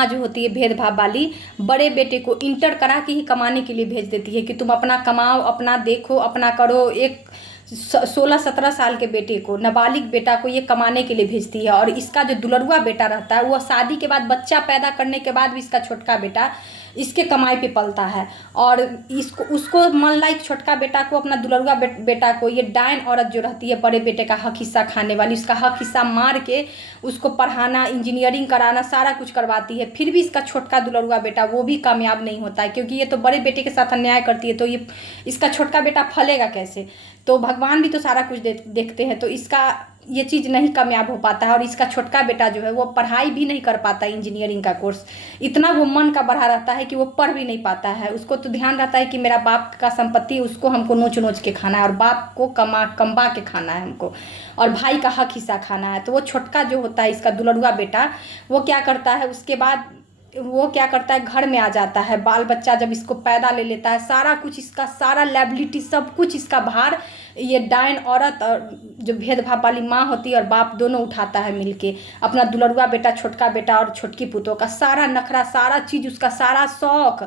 माँ जो होती है भेदभाव वाली, बड़े बेटे को इंटर करा के ही कमाने के लिए भेज देती है कि तुम अपना कमाओ, अपना देखो, अपना करो। एक 16-17 साल के बेटे को, नाबालिग बेटा को ये कमाने के लिए भेजती है। और इसका जो दुलरुआ बेटा रहता है, वो शादी के बाद बच्चा पैदा करने के बाद भी इसका छोटका बेटा इसके कमाई पे पलता है। और इसको उसको मन लाइक छोटका बेटा को, अपना दुलरुआ बेटा को, ये डायन औरत जो रहती है बड़े बेटे का हक हिस्सा खाने वाली, उसका हक हिस्सा मार के उसको पढ़ाना, इंजीनियरिंग कराना, सारा कुछ करवाती है। फिर भी इसका छोटका दुलरुआ बेटा वो भी कामयाब नहीं होता है, क्योंकि ये तो बड़े बेटे के साथ अन्याय करती है, तो ये इसका छोटका बेटा फलेगा कैसे। तो भगवान भी तो सारा कुछ देखते हैं, तो इसका ये चीज़ नहीं कामयाब हो पाता है। और इसका छोटका बेटा जो है वो पढ़ाई भी नहीं कर पाता इंजीनियरिंग का कोर्स। इतना वो मन का बढ़ा रहता है कि वो पढ़ भी नहीं पाता है। उसको तो ध्यान रहता है कि मेरा बाप का संपत्ति उसको हमको नोच नोच के खाना है, और बाप को कमा के खाना है हमको, और भाई का हक हिस्सा खाना है। तो वो छोटका जो होता है इसका दुलरुआ बेटा, वो क्या करता है, उसके बाद वो क्या करता है, घर में आ जाता है। बाल बच्चा जब इसको पैदा ले लेता है, सारा कुछ इसका, सारा लायबिलिटी, सब कुछ इसका भार ये डायन औरत और जो भेदभाव वाली माँ होती है और बाप दोनों उठाता है मिलके। अपना दुलरुआ बेटा, छोटका बेटा और छोटकी पुतों का सारा नखरा, सारा चीज़, उसका सारा शौक,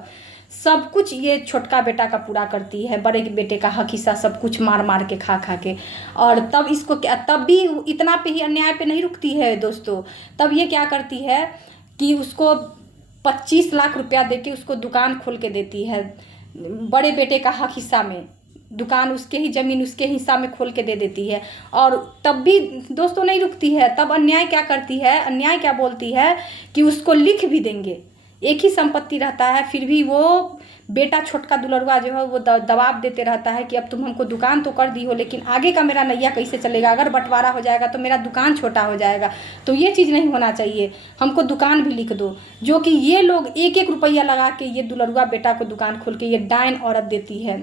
सब कुछ ये छोटका बेटा का पूरा करती है। बड़े बेटे का हक हिस्सा सब कुछ मार मार के खा के। और तब इसको क्या, तब भी इतना पे ही अन्याय पे नहीं रुकती है दोस्तों। तब ये क्या करती है कि उसको 25 लाख रुपया देके उसको दुकान खोल के देती है। बड़े बेटे का हक हिस्सा में दुकान, उसके ही ज़मीन उसके हिस्सा में खोल के दे देती है। और तब भी दोस्तों नहीं रुकती है। तब अन्याय क्या करती है, अन्याय क्या बोलती है कि उसको लिख भी देंगे, एक ही संपत्ति रहता है, फिर भी वो बेटा छोटका दुलरुआ जो है वो दबाव देते रहता है कि अब तुम हमको दुकान तो कर दी हो, लेकिन आगे का मेरा नैया कैसे चलेगा, अगर बंटवारा हो जाएगा तो मेरा दुकान छोटा हो जाएगा। तो ये चीज़ नहीं होना चाहिए, हमको दुकान भी लिख दो। जो कि ये लोग 1-1 रुपया लगा के ये दुलरुआ बेटा को दुकान खोल के ये डायन औरत देती है।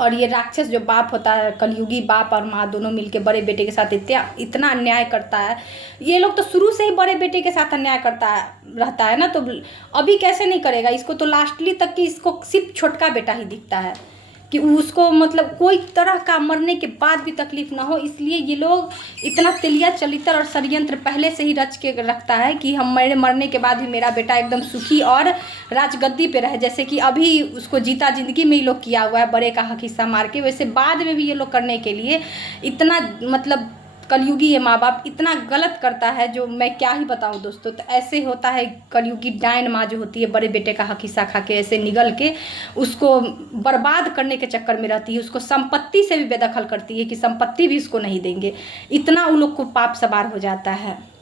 और ये राक्षस जो बाप होता है, कलयुगी बाप और माँ दोनों मिलके बड़े बेटे के साथ इतना अन्याय करता है। ये लोग तो शुरू से ही बड़े बेटे के साथ अन्याय रहता है ना, तो अभी कैसे नहीं करेगा। इसको तो लास्टली तक कि इसको सिर्फ छोटका बेटा ही दिखता है, कि उसको मतलब कोई तरह का मरने के बाद भी तकलीफ ना हो। इसलिए ये लोग इतना तेलिया चलित्र और षड्यंत्र पहले से ही रच के रखता है कि हम मेरे मरने के बाद भी मेरा बेटा एकदम सुखी और राजगद्दी पे रहे। जैसे कि अभी उसको जीता जिंदगी में ही लोग किया हुआ है बड़े का हक हिस्सा मार के, वैसे बाद में भी ये लोग करने के लिए इतना मतलब कलयुगी ये माँ बाप इतना गलत करता है, जो मैं क्या ही बताऊँ दोस्तों। तो ऐसे होता है, कलयुगी डायन माँ जो होती है बड़े बेटे का हक हिस्सा खा के ऐसे निगल के उसको बर्बाद करने के चक्कर में रहती है। उसको संपत्ति से भी बेदखल करती है कि संपत्ति भी उसको नहीं देंगे। इतना उन लोग को पाप सवार हो जाता है।